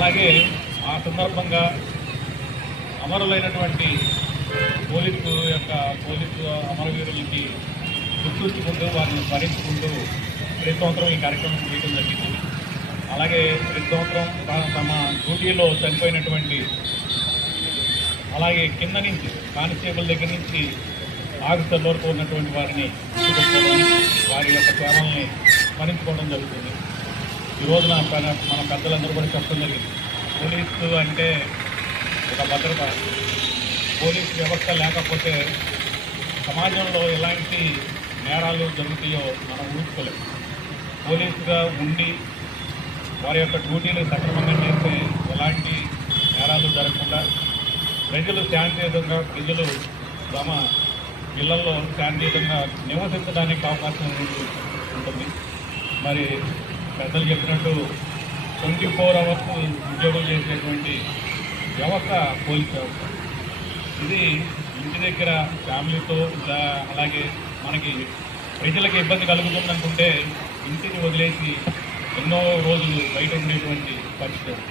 అలాగే ఆ సందర్భంగా అమరులైనటువంటి పోలీసు అమరవీరులకి గుర్తుంచుకుంటూ వారిని స్మరించుకుంటూ ప్రతి సంవత్సరం ఈ కార్యక్రమం చేయడం జరిగింది. అలాగే ప్రతి సంవత్సరం తమ డ్యూటీలో చనిపోయినటువంటి, అలాగే కింద నుంచి కానిస్టేబుల్ దగ్గర నుంచి ఆఫీసర్ల వరకు ఉన్నటువంటి వారిని గుర్తుపెట్టుకోవడం, వారి యొక్క సేవల్ని స్మరించుకోవడం జరుగుతుంది. ఈ రోజున మన పెద్దలందరూ కూడా చెప్పడం జరిగింది, పోలీసు అంటే ఒక భద్రత. పోలీసు వ్యవస్థ లేకపోతే సమాజంలో ఎలాంటి నేరాలు జరుగుతాయో మనం ఊహించుకోలేము. పోలీసుగా ఉండి వారి యొక్క డ్యూటీని సక్రమంగా చేస్తే ఎలాంటి నేరాలు జరగకుండా ప్రజలు శాంతియుతంగా తమ ఇళ్లలో శాంతియుతంగా నివసించడానికి అవకాశం ఉంటుంది. మరి పెద్దలు చెప్పినట్టు 24 hours ఉద్యోగం చేసేటువంటి వ్యవస్థ పోలీస్ వ్యవస్థ. ఇది ఇంటి దగ్గర ఫ్యామిలీతో అలాగే మనకి ప్రజలకు ఇబ్బంది కలుగుతుందనుకుంటే ఇంటిని వదిలేసి ఎన్నో రోజులు బయట ఉండేటువంటి పరిస్థితి.